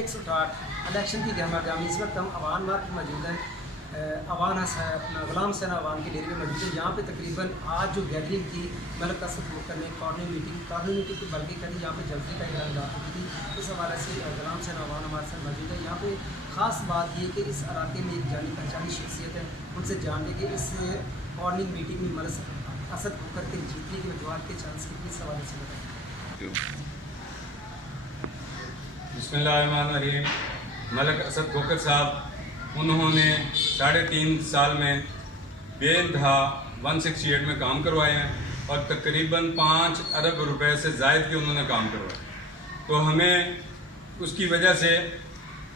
168 election کی گہما گامی اس وقت ہم اوان مارک موجود ہیں. اوان اپنا غلام حسین اوان کی ڈیری میں موجود ہے. یہاں پہ تقریباً آج جو گیدرنگ تھی ملک اسد بکر نے کارنر میٹنگ کو بلکہ کری. یہاں پہ جلدی کا اعلان جا چکی تھی. اس حوالے سے غلام حسین اوان ہمارے ساتھ موجود ہے. یہاں پہ خاص بات یہ کہ اس علاقے میں ایک جانی پہچانی شخصیت ہے, ان سے جاننے کے اس کارنر میٹنگ میں ملک اسد بکر کے جیتنے کی وجوہات کے چانس کتنے اس حوالے سے بتائیں. بسم اللہ الرحمن الرحیم. ملک اسد بکر صاحب انہوں نے 3.5 سال میں بے انتہا 168 میں کام کروائے ہیں اور تقریباً 5 ارب روپے سے زائد کے انہوں نے کام کروایا. تو ہمیں اس کی وجہ سے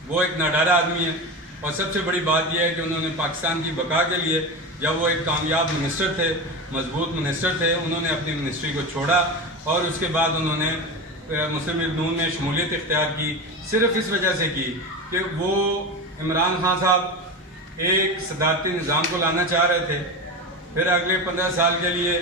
وہ ایک ناڈارا آدمی ہے. اور سب سے بڑی بات یہ ہے کہ انہوں نے پاکستان کی بقا کے لیے, جب وہ ایک کامیاب منسٹر تھے, مضبوط منسٹر تھے, انہوں نے اپنی منسٹری کو چھوڑا اور اس کے بعد انہوں نے مسلم لیگ نون میں شمولیت اختیار کی. صرف اس وجہ سے کی کہ وہ عمران خان صاحب ایک صدارتی نظام کو لانا چاہ رہے تھے. پھر اگلے 15 سال کے لیے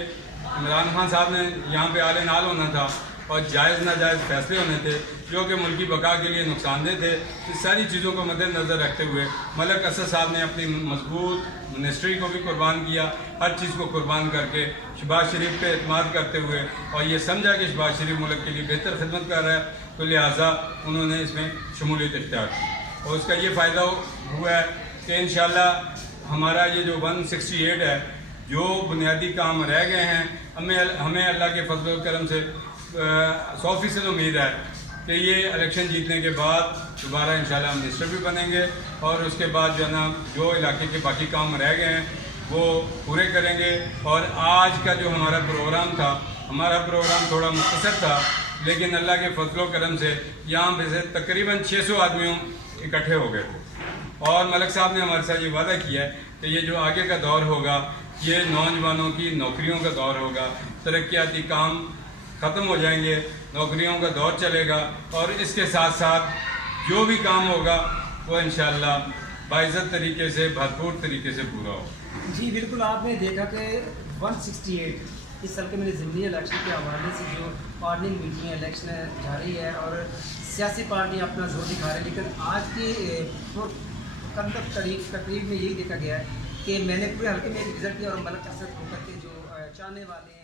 عمران خان صاحب نے یہاں پہ آل نال ہونا تھا اور جائز ناجائز فیصلے ہونے تھے جو کہ ملکی بقا کے لیے نقصان دہ تھے. اس ساری چیزوں کو مد نظر رکھتے ہوئے ملک اسد صاحب نے اپنی مضبوط منسٹری کو بھی قربان کیا, ہر چیز کو قربان کر کے شہباز شریف پہ اعتماد کرتے ہوئے اور یہ سمجھا کہ شہباز شریف ملک کے لیے بہتر خدمت کر رہا ہے, تو لہٰذا انہوں نے اس میں شمولیت اختیار کی. اور اس کا یہ فائدہ ہوا ہے کہ انشاءاللہ ہمارا یہ جو 168 ہے, جو بنیادی کام رہ گئے ہیں, ہمیں اللہ کے فضل و کرم سے 100% امید ہے کہ یہ الیکشن جیتنے کے بعد دوبارہ انشاءاللہ منسٹر بھی بنیں گے اور اس کے بعد جو ہے نا جو علاقے کے باقی کام رہ گئے ہیں وہ پورے کریں گے. اور آج کا جو ہمارا پروگرام تھوڑا مختصر تھا, لیکن اللہ کے فضل و کرم سے یہاں پہ سے تقریباً 600 آدمیوں اکٹھے ہو گئے تھے. اور ملک صاحب نے ہمارے ساتھ یہ وعدہ کیا ہے کہ یہ جو آگے کا دور ہوگا یہ نوجوانوں کی نوکریوں کا دور ہوگا, ترقیاتی کام ختم ہو جائیں گے, نوکریوں کا دور چلے گا اور اس کے ساتھ ساتھ جو بھی کام ہوگا وہ انشاءاللہ باعزت طریقے سے بھرپور طریقے سے پورا ہو. جی بالکل, آپ نے دیکھا کہ 168 اس حلقے میں ضمنی الیکشن کے حوالے سے جو کارننگ میٹنگ الیکشن جاری ہے اور سیاسی پارٹیاں اپنا زور دکھا رہے ہیں, لیکن آج کی تقریب میں یہی دیکھا گیا ہے کہ میں نے پورے حلقے میں ایک وزٹ کیا اور ملک اسد بکر کے جو چاہنے والے ہیں